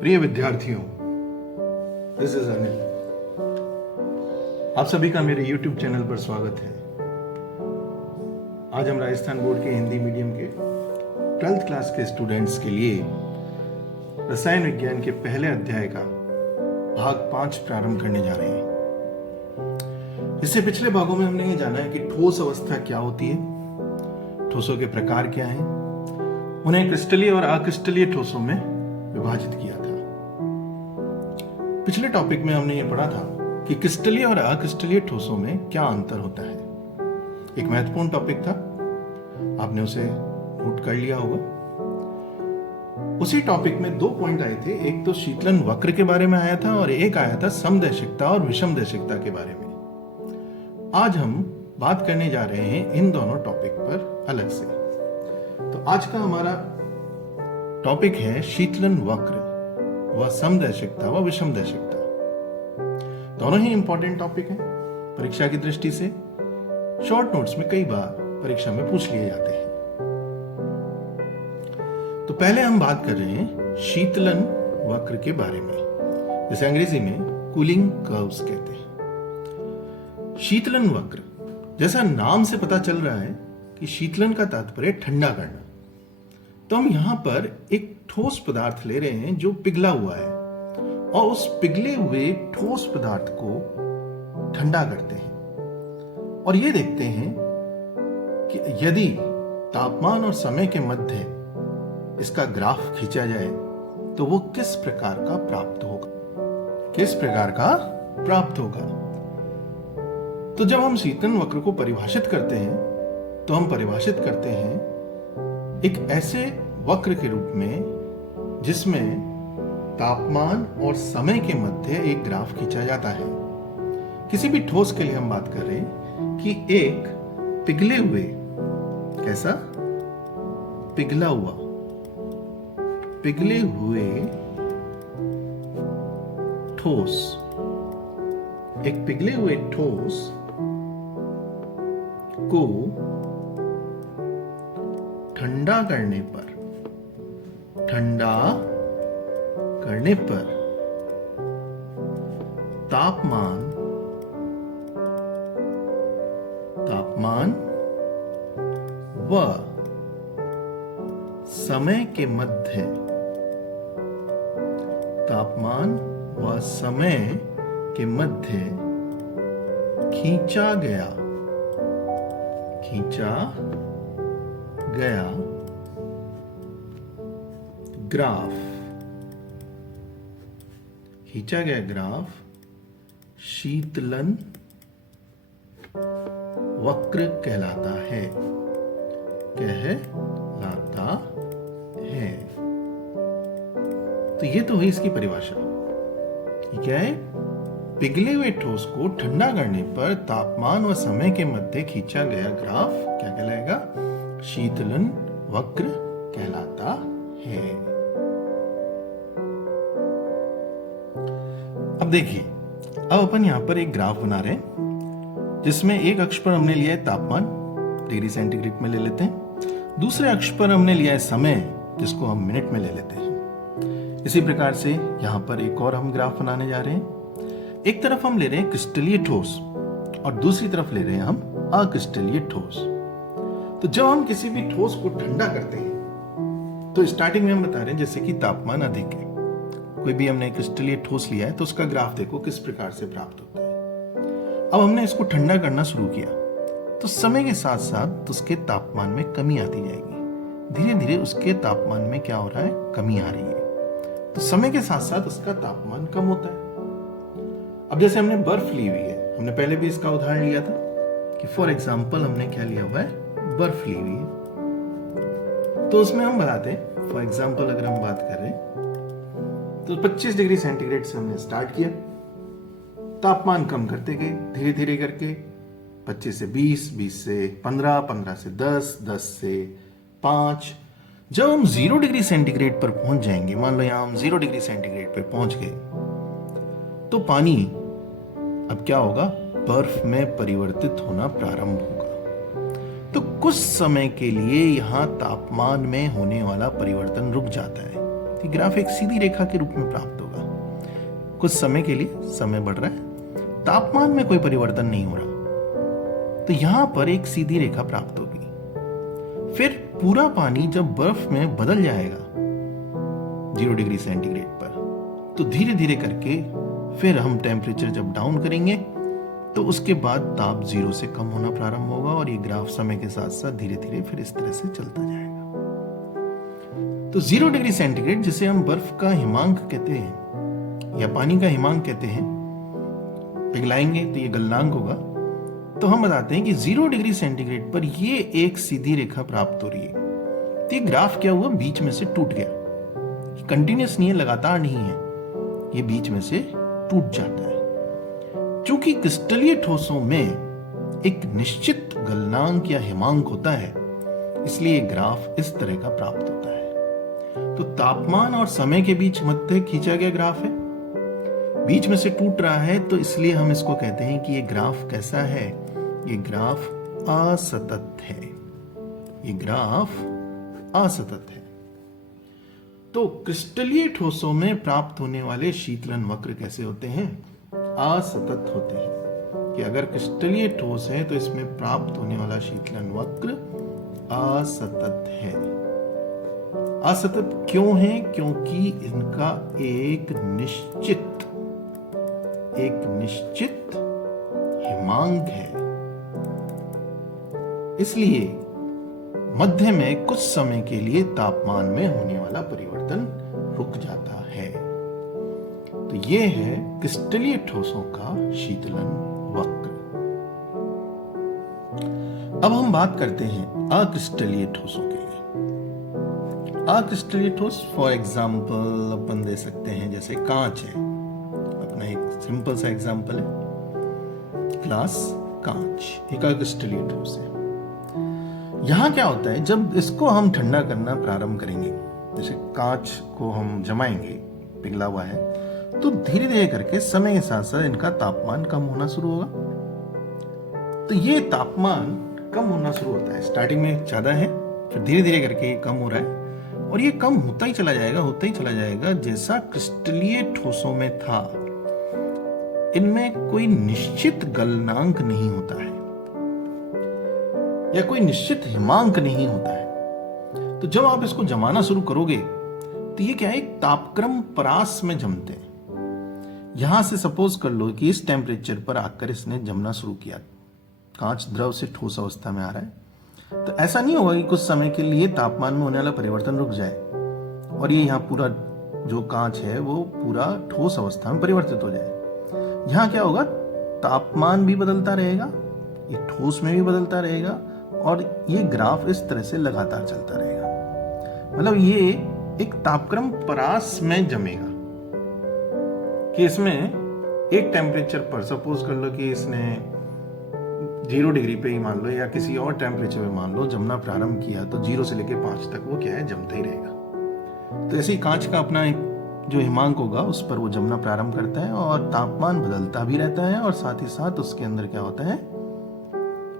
प्रिय विद्यार्थियों, this is Anil. आप सभी का मेरे YouTube चैनल पर स्वागत है। आज हम राजस्थान बोर्ड के हिंदी मीडियम के 12th क्लास के स्टूडेंट्स के लिए रसायन विज्ञान के पहले अध्याय का भाग 5 प्रारंभ करने जा रहे हैं। इससे पिछले भागों में हमने ये जाना है कि ठोस अवस्था क्या होती है, ठोसों के प्रकार क्या हैं, उन्हें क्रिस्टलीय और अक्रिस्टलीय ठोसों में विभाजित किया था। पिछले टॉपिक में हमने ये पढ़ा था कि क्रिस्टलीय और अक्रिस्टलीय ठोसों में क्या अंतर होता है। एक महत्वपूर्ण टॉपिक था, आपने उसे नोट कर लिया होगा। उसी टॉपिक में 2 पॉइंट आए थे, एक तो शीतलन वक्र के बारे में आया था और एक आया था समदैशिकता और विषमदैशिकता के बारे में। आज हम बात करने जा रहे हैं इन दोनों टॉपिक पर अलग से। तो आज का हमारा टॉपिक है शीतलन वक्र व समदैशिकता व विषमदैशिकता। दोनों ही इंपॉर्टेंट टॉपिक हैं परीक्षा की दृष्टि से। शॉर्ट नोट्स में कई बार परीक्षा में पूछ लिए जाते हैं। तो पहले हम बात कर रहे हैं शीतलन वक्र के बारे में, जिसे अंग्रेजी में कूलिंग कर्व्स कहते हैं। शीतलन वक्र, जैसा नाम से पता चल रहा है कि शीतलन का तात्पर्य ठंडा करना, तो हम यहां पर एक ठोस पदार्थ ले रहे हैं जो पिघला हुआ है और उस पिघले हुए ठोस पदार्थ को ठंडा करते हैं और ये देखते हैं कि यदि तापमान और समय के मध्य इसका ग्राफ खींचा जाए तो वो किस प्रकार का प्राप्त होगा। तो जब हम शीतलन वक्र को परिभाषित करते हैं तो हम परिभाषित करते हैं एक ऐसे वक्र के रूप में जिसमें तापमान और समय के मध्य एक ग्राफ खींचा जाता है। किसी भी ठोस के लिए हम बात कर रहे हैं कि एक पिघले हुए, कैसा पिघले हुए ठोस, एक पिघले हुए ठोस को ठंडा करने पर तापमान व समय के मध्य खींचा गया ग्राफ शीतलन वक्र कहलाता है। तो ये तो है इसकी परिभाषा। ये क्या है? पिघले हुए ठोस को ठंडा करने पर तापमान व समय के मध्य खींचा गया ग्राफ क्या कहलाएगा? शीतलन वक्र कहलाता है। अब देखिए, अब अपन यहां पर एक ग्राफ बना रहे हैं जिसमें एक अक्ष पर हमने लिया है तापमान, डिग्री सेंटीग्रेड में ले लेते हैं। दूसरे अक्ष पर हमने लिया है समय, जिसको हम मिनट में ले लेते हैं। इसी प्रकार से यहां पर एक और हम ग्राफ बनाने जा रहे हैं। एक तरफ हम ले रहे हैं क्रिस्टलीय ठोस और दूसरी तरफ ले रहे हैं हम अक्रिस्टलीय ठोस। तो जब हम किसी भी ठोस को ठंडा करते हैं तो स्टार्टिंग में हम बता रहे हैं जैसे कि तापमान अधिक है, कोई भी हमने क्रिस्टलीय ठोस लिया है तो उसका ग्राफ देखो किस प्रकार से प्राप्त होता है। अब हमने इसको ठंडा करना शुरू किया तो समय के साथ साथ उसके तापमान में कमी आती जाएगी। धीरे धीरे उसके तापमान में क्या हो रहा है? कमी आ रही है। तो समय के साथ साथ उसका तापमान कम होता है। अब जैसे हमने बर्फ ली हुई है, हमने पहले भी इसका उदाहरण लिया था कि फॉर एग्जाम्पल हमने क्या लिया हुआ है? बर्फ ली हुई है। तो उसमें हम बताते हैं, फॉर एग्जाम्पल अगर हम बात करें तो 25 डिग्री सेंटीग्रेड से हमने स्टार्ट किया, तापमान कम करते गए धीरे धीरे करके 25 से 20, 20 से 15, 15 से 10, 10 से 5। जब हम 0 डिग्री सेंटीग्रेड पर पहुंच जाएंगे, मान लो यहां हम 0 डिग्री सेंटीग्रेड पर पहुंच गए, तो पानी अब क्या होगा? बर्फ में परिवर्तित होना प्रारंभ होगा। तो कुछ समय के लिए यहां तापमान में होने वाला परिवर्तन रुक जाता है। तो ग्राफ एक सीधी रेखा के रूप में प्राप्त होगा। कुछ समय के लिए समय बढ़ रहा है, तापमान में कोई परिवर्तन नहीं हो रहा, तो यहां पर एक सीधी रेखा प्राप्त होगी। फिर पूरा पानी जब बर्फ में बदल जाएगा 0 डिग्री सेंटीग्रेड पर, तो धीरे धीरे करके फिर हम टेम्परेचर जब डाउन करेंगे तो उसके बाद ताप 0 से कम होना प्रारंभ होगा और ये ग्राफ समय के साथ साथ धीरे धीरे फिर इस तरह से चलता जाएगा। तो 0 डिग्री सेंटीग्रेड, जिसे हम बर्फ का हिमांक कहते हैं या पानी का हिमांक कहते हैं, पिघलाएंगे तो ये गलनांक होगा। तो हम बताते हैं कि 0 डिग्री सेंटीग्रेड पर ये एक सीधी रेखा प्राप्त हो रही है। तो ये ग्राफ क्या हुआ, बीच में से टूट गया। कंटिन्यूस नहीं है, लगातार नहीं है, ये बीच में से टूट जाता है। चूंकि क्रिस्टलीय ठोसों में एक निश्चित गलनांक या हिमांक होता है, इसलिए ग्राफ इस तरह का प्राप्त होता है। तो तापमान और समय के बीच मध्य खींचा गया ग्राफ है, बीच में से टूट रहा है, तो इसलिए हम इसको कहते हैं कि ये ग्राफ कैसा है, ये ग्राफ असतत है। ये ग्राफ असतत है। तो क्रिस्टलीय ठोसों में प्राप्त होने वाले शीतलन वक्र कैसे होते हैं, असतत होते हैं। कि अगर क्रिस्टलीय ठोस है तो इसमें प्राप्त होने वाला शीतलन वक्र असतत है। असतत क्यों है, क्योंकि इनका एक निश्चित हिमांक है। इसलिए मध्य में कुछ समय के लिए तापमान में होने वाला परिवर्तन रुक जाता है। तो यह है क्रिस्टलीय ठोसों का शीतलन वक्र। अब हम बात करते हैं अक्रिस्टलीय ठोसों के लिए। अक्रिस्टलीय ठोस फॉर एग्जाम्पल अपन दे सकते हैं, जैसे कांच है, अपना एक सिंपल सा एग्जाम्पल है, ग्लास कांच एक अक्रिस्टलीय ठोस है। यहां क्या होता है, जब इसको हम ठंडा करना प्रारंभ करेंगे, जैसे कांच को हम जमाएंगे, पिघला हुआ है, तो धीरे धीरे करके समय के साथ साथ इनका तापमान कम होना शुरू होगा। तो ये तापमान कम होना शुरू होता है, स्टार्टिंग में ज्यादा है, फिर धीरे धीरे करके ये कम हो रहा है और ये कम होता ही चला जाएगा जैसा क्रिस्टलीय ठोसों में था। इनमें कोई निश्चित गलनांक नहीं होता है या कोई निश्चित हिमांक नहीं होता है। तो जब आप इसको जमाना शुरू करोगे तो ये क्या है, एक तापक्रम परास में जमते हैं। यहां से सपोज कर लो कि इस टेम्परेचर पर आकर इसने जमना शुरू किया, कांच द्रव से ठोस अवस्था में आ रहा है, तो ऐसा नहीं होगा कि कुछ समय के लिए तापमान में होने वाला परिवर्तन रुक जाए और ये यहाँ पूरा जो कांच है वो पूरा ठोस अवस्था में परिवर्तित हो जाए। यहां क्या होगा, तापमान भी बदलता रहेगा, ये ठोस में भी बदलता रहेगा और ये ग्राफ इस तरह से लगातार चलता रहेगा। मतलब ये एक तापक्रम परास में जमेगा कि इसमें एक टेम्परेचर पर, सपोज कर लो कि इसने 0 डिग्री पे ही मान लो या किसी और टेम्परेचर पे मान लो जमना प्रारंभ किया, तो 0 से लेकर 5 तक वो क्या है, जमता ही रहेगा। तो ऐसे ही कांच का अपना एक जो हिमांक होगा उस पर वो जमना प्रारंभ करता है और तापमान बदलता भी रहता है और साथ ही साथ उसके अंदर क्या होता है,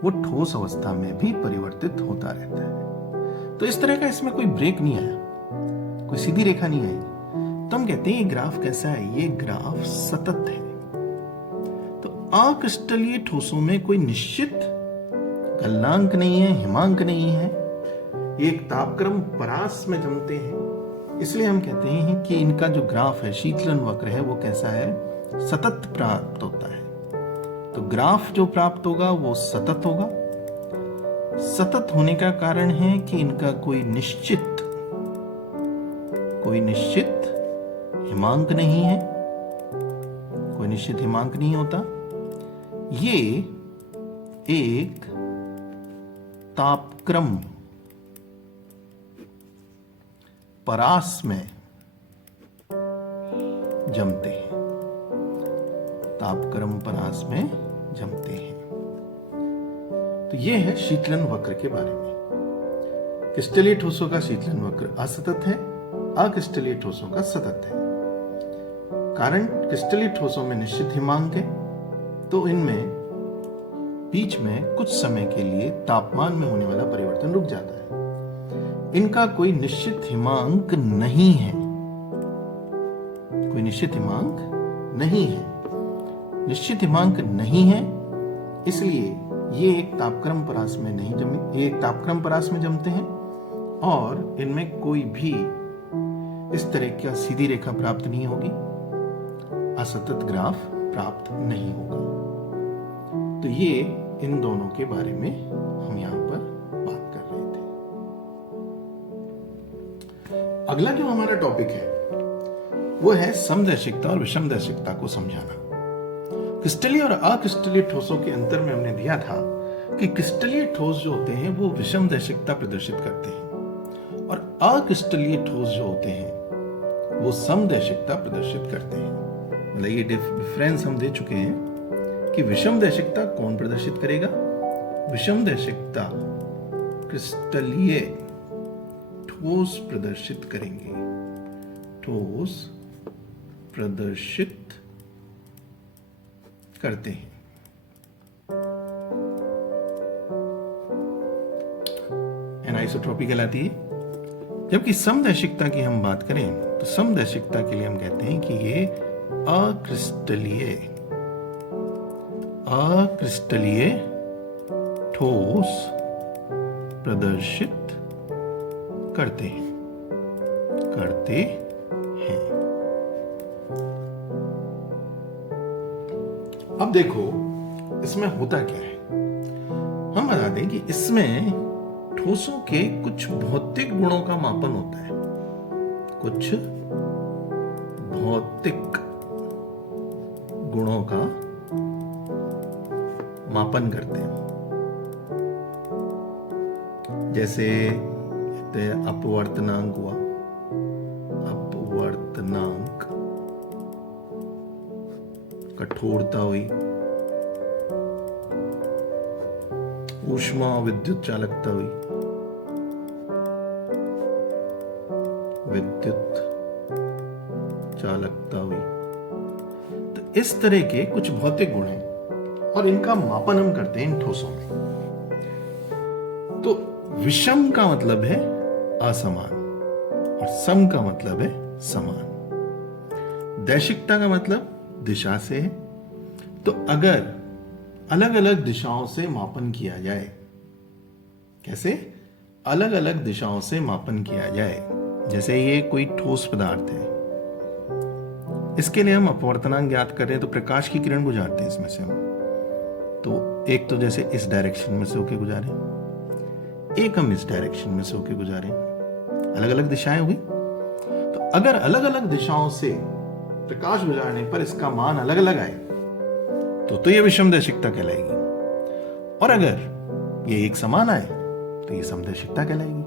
वो ठोस अवस्था में भी परिवर्तित होता रहता है। तो इस तरह का इसमें कोई ब्रेक नहीं आया, कोई सीधी रेखा नहीं आई, तो हम कहते हैं ये ग्राफ कैसा है, ये ग्राफ सतत है। तो अक्रिस्टलीय ठोसों में कोई निश्चित गलनांक नहीं है, हिमांक नहीं है, एक तापक्रम परास में जमते हैं, इसलिए हम कहते हैं कि इनका जो ग्राफ है, शीतलन वक्र है, वो कैसा है, सतत प्राप्त होता है। तो ग्राफ जो प्राप्त होगा वो सतत होगा। सतत होने का कारण है कि इनका कोई निश्चित हिमांक नहीं है, कोई निश्चित हिमांक नहीं होता। ये एक तापक्रम परास में जमते हैं, तापक्रम परास में जमते हैं। तो यह है शीतलन वक्र के बारे में। क्रिस्टलीय ठोसों का शीतलन वक्र असतत है, अक्रिस्टलीय ठोसों का सतत है। कारण क्रिस्टलीय ठोसों में निश्चित हिमांक है, तो इनमें बीच में कुछ समय के लिए तापमान में होने वाला परिवर्तन रुक जाता है। इनका कोई निश्चित हिमांक नहीं है, कोई निश्चित हिमांक नहीं है। निश्चित हिमांक नहीं है, इसलिए ये एक तापक्रम परास में नहीं जमे, एक तापक्रम परास में जमते हैं और इनमें कोई भी इस तरह की सीधी रेखा प्राप्त नहीं होगी, असतत ग्राफ प्राप्त नहीं होगा। तो ये इन दोनों के बारे में हम यहां पर बात कर रहे थे। अगला जो हमारा टॉपिक है वो है समदैशिकता और विषमदैशिकता को समझाना। क्रिस्टलीय और अक्रिस्टलीय ठोसों के अंतर में हमने दिया था कि क्रिस्टलीय ठोस जो होते हैं वो विषमदैशिकता प्रदर्शित करते हैं और अक्रिस्टलीय ठोस जो होते हैं वो समदैशिकता प्रदर्शित करते हैं। मतलब ये डिफरेंस हम दे चुके हैं कि विषमदैशिकता कौन प्रदर्शित करेगा। विषमदैशिकता क्रिस्टलीय ठोस प्रदर्शित करेंगे, ठोस प्रदर्शित करते हैं। एनाइसोट्रॉपी कहलाती है। जबकि समदैशिकता की हम बात करें तो समदैशिकता के लिए हम कहते हैं कि ये अक्रिस्टलीय ठोस प्रदर्शित करते हैं। अब देखो इसमें होता क्या है। हम बता दें कि इसमें ठोसों के कुछ भौतिक गुणों का मापन होता है, कुछ भौतिक गुणों का मापन करते हैं। जैसे अपवर्तनांक हुआ, अपवर्तनांक, कठोरता हुई, ऊष्मा विद्युत चालकता हुई, विद्युत चालकता हुई। तो इस तरह के कुछ भौतिक गुण हैं और इनका मापन हम करते हैं इन ठोसों में। तो विषम का मतलब है असमान और सम का मतलब है समान। दैशिकता का मतलब दिशा से है। तो अगर अलग अलग दिशाओं से मापन किया जाए, कैसे अलग अलग दिशाओं से मापन किया जाए, जैसे ये कोई ठोस पदार्थ है, इसके लिए हम अपवर्तनांक ज्ञात कर रहे हैं तो प्रकाश की किरण गुजारते हैं इसमें से हम, तो एक तो जैसे इस डायरेक्शन में से होके गुजारे, एक हम इस डायरेक्शन में से होके गुजारे, अलग अलग दिशाएं हुई। तो अगर अलग अलग दिशाओं से प्रकाश गुजारने पर इसका मान अलग अलग आए तो ये विषमदैशिकता कहलाएगी, और अगर ये एक समान आए तो ये समदैशिकता कहलाएगी।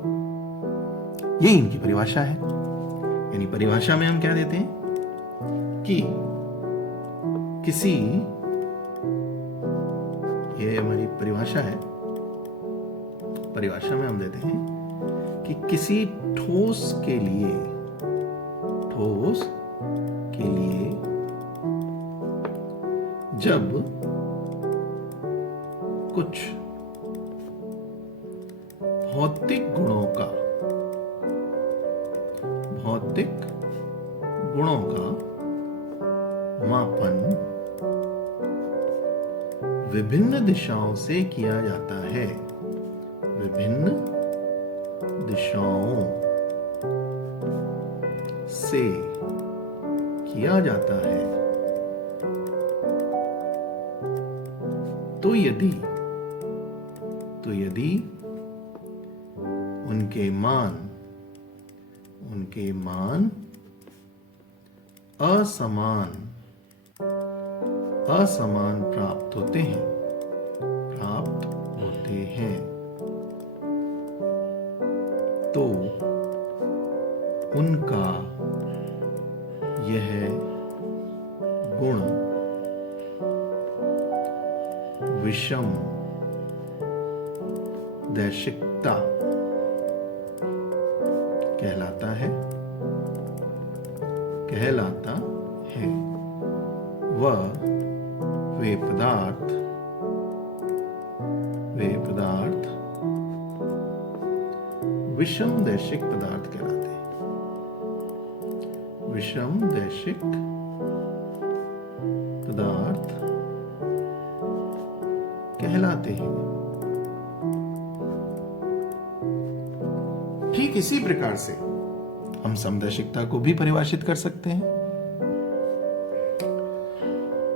ये इनकी परिभाषा है। यानी परिभाषा में हम क्या देते हैं कि किसी, ये हमारी परिभाषा है, परिभाषा में हम देते हैं कि किसी ठोस के लिए जब कुछ भौतिक गुणों का मापन विभिन्न दिशाओं से किया जाता है, विभिन्न दिशाओं से किया जाता है, तो यदि उनके मान असमान प्राप्त होते हैं तो उनका यह गुण विषम दैशिकता कहलाता है। वह वे पदार्थ विषम दैशिक पदार्थ कहलाते हैं। विषमदैशिक पदार्थ कहलाते हैं। ठीक इसी प्रकार से हम समदैशिकता को भी परिभाषित कर सकते हैं।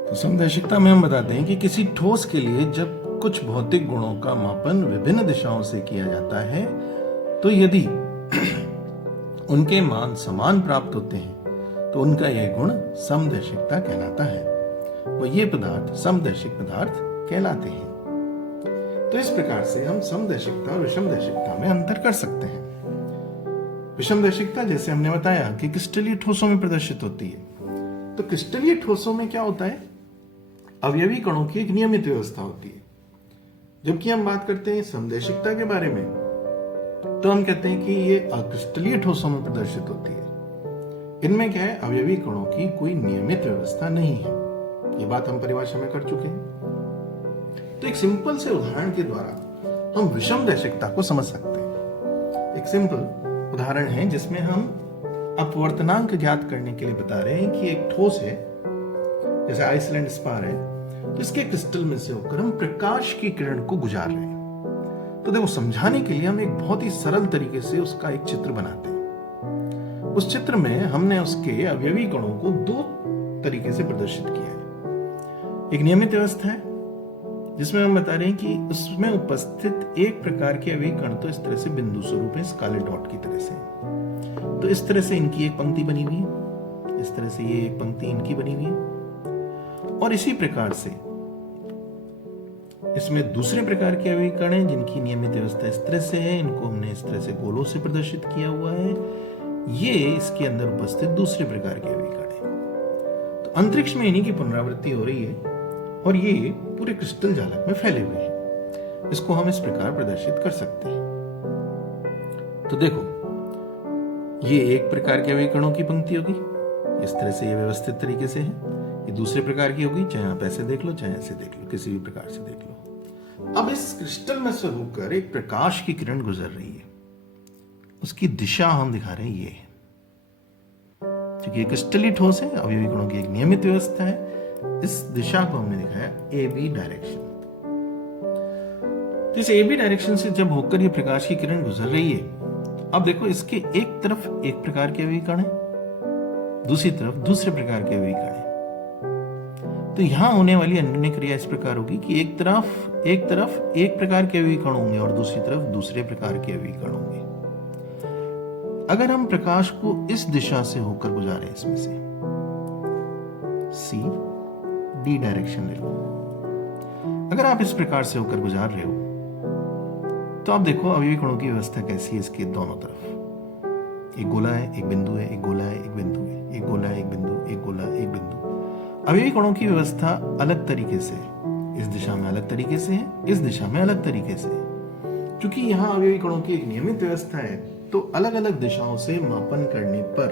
तो समदैशिकता में हम बताते हैं कि किसी ठोस के लिए जब कुछ भौतिक गुणों का मापन विभिन्न दिशाओं से किया जाता है, तो यदि उनके मान समान प्राप्त होते हैं तो उनका यह गुण समदैशिकता कहलाता है और ये पदार्थ समदैशिक पदार्थ कहलाते हैं। तो इस प्रकार से हम समदैशिकता और विषमदैशिकता में अंतर कर सकते हैं। विषमदैशिकता जैसे हमने बताया कि क्रिस्टलीय ठोसों में प्रदर्शित होती है। तो क्रिस्टलीय ठोसों में क्या होता है? अवयवी कणों की एक नियमित व्यवस्था होती है। जबकि हम बात करते हैं समदैशिकता के बारे में, तो हम कहते हैं कि ये अक्रिस्टलीय ठोसों में प्रदर्शित होती है। इनमें क्या है? अवयवी कणों की कोई नियमित व्यवस्था नहीं है। ये बात हम परिभाषा में कर चुके हैं। तो एक सिंपल से उदाहरण के द्वारा हम विषमदैशिकता को समझ सकते हैं। एक सिंपल उदाहरण है जिसमें हम अपवर्तनांक ज्ञात करने के लिए बता रहे हैं कि एक ठोस है, जैसे आइसलैंड स्पार है, तो इसके क्रिस्टल में से होकर हम प्रकाश की किरण को गुजार रहे हैं। तो देखो, समझाने के लिए हम एक बहुत ही सरल तरीके से उसका एक चित्र बनाते हैं। उस चित्र में हमने उसके अवयवी कणों को दो तरीके से प्रदर्शित किया है। एक नियमित व्यवस्था है जिसमें हम बता रहे हैं कि उसमें उपस्थित एक प्रकार के अवयवी कण तो इस तरह से बिंदु स्वरूप है, काले डॉट की तरह से। तो इस तरह से इनकी एक पंक्ति बनी हुई है, इस तरह से ये एक पंक्ति इनकी बनी हुई है। और इसी प्रकार से इसमें दूसरे प्रकार के अवयवी कण हैं जिनकी नियमित व्यवस्था इस तरह से है। इनको हमने इस तरह से गोलों से प्रदर्शित किया हुआ है। ये इसके अंदर उपस्थित दूसरे प्रकार के अवयवी कण हैं। तो अंतरिक्ष में इन्हीं की पुनरावृत्ति हो रही है और ये पूरे क्रिस्टल जालक में फैले हुए हैं। इसको हम इस प्रकार प्रदर्शित कर सकते हैं। तो देखो, ये एक प्रकार के अवयवी कणों की पंक्ति होगी, इस तरह से ये व्यवस्थित तरीके से है। ये दूसरे प्रकार की होगी, चाहे आप ऐसे देख लो चाहे ऐसे देख लो, किसी भी प्रकार से देख लो। अब इस क्रिस्टल में से होकर एक प्रकाश की किरण गुजर रही है, उसकी दिशा हम दिखा रहे हैं ये है। क्योंकि क्रिस्टलीय ठोस है, अवयवी कणों की एक नियमित व्यवस्था है, इस दिशा को हमने दिखाया ए बी डायरेक्शन। तो इस ए बी डायरेक्शन से जब होकर ये प्रकाश की किरण गुजर रही है, अब देखो इसके एक तरफ एक प्रकार के अवयवी कण है, दूसरी तरफ दूसरे प्रकार के अवयवी कण है। तो यहां होने वाली अन्य क्रिया इस प्रकार होगी कि एक तरफ एक प्रकार के अवयवी कण होंगे और दूसरी तरफ दूसरे प्रकार के अवयवी कण होंगे। अगर हम प्रकाश को इस दिशा से होकर गुजारें, इसमें से सी डी डायरेक्शन ले लो, अगर आप इस प्रकार से होकर गुजार रहे हो तो आप देखो अवयवी कणों की व्यवस्था कैसी है। इसके दोनों तरफ एक गोला है, एक बिंदु है, एक गोला है, एक बिंदु है, एक गोला है, एक बिंदु, एक गोला, एक बिंदु। अवयवी कणों की व्यवस्था अलग तरीके से, इस दिशा में अलग तरीके से है, इस दिशा में अलग तरीके से है। क्योंकि यहाँ अवयवी कणों की एक नियमित व्यवस्था है, तो अलग अलग दिशाओं से मापन करने पर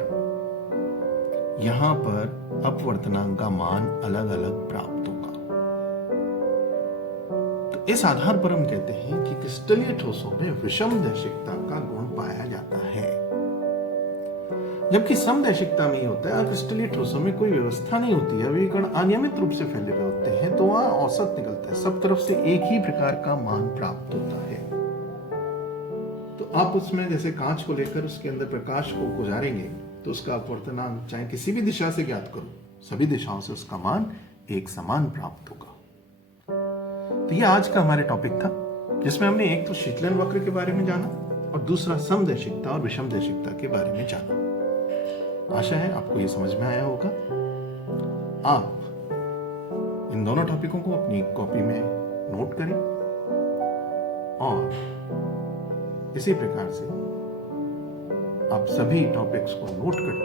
यहां पर अपवर्तनांक का मान अलग अलग प्राप्त होगा। तो इस आधार पर हम कहते हैं कि क्रिस्टलीय ठोसों में विषमदैशिकता का गुण पाया जाता है, जबकि समदैशिकता में ही होता है। क्रिस्टलीय ठोसों में कोई व्यवस्था नहीं होती है, अवयवी कण अनियमित रूप से फैले हुए होते हैं, तो वहां औसत निकलता है, सब तरफ से एक ही प्रकार का मान प्राप्त होता है। तो आप उसमें जैसे कांच को लेकर उसके अंदर प्रकाश को गुजारेंगे तो उसका अपवर्तनांक चाहे किसी भी दिशा से ज्ञात करो, सभी दिशाओं से उसका मान एक समान प्राप्त होगा। तो ये आज का हमारे टॉपिक था, जिसमें हमने एक तो शीतलन वक्र के बारे में जाना और दूसरा समदैशिकता और विषमदैशिकता के बारे में जाना। आशा है आपको ये समझ में आया होगा। आप इन दोनों टॉपिकों को अपनी कॉपी में नोट करें और इसी प्रकार से आप सभी टॉपिक्स को नोट करते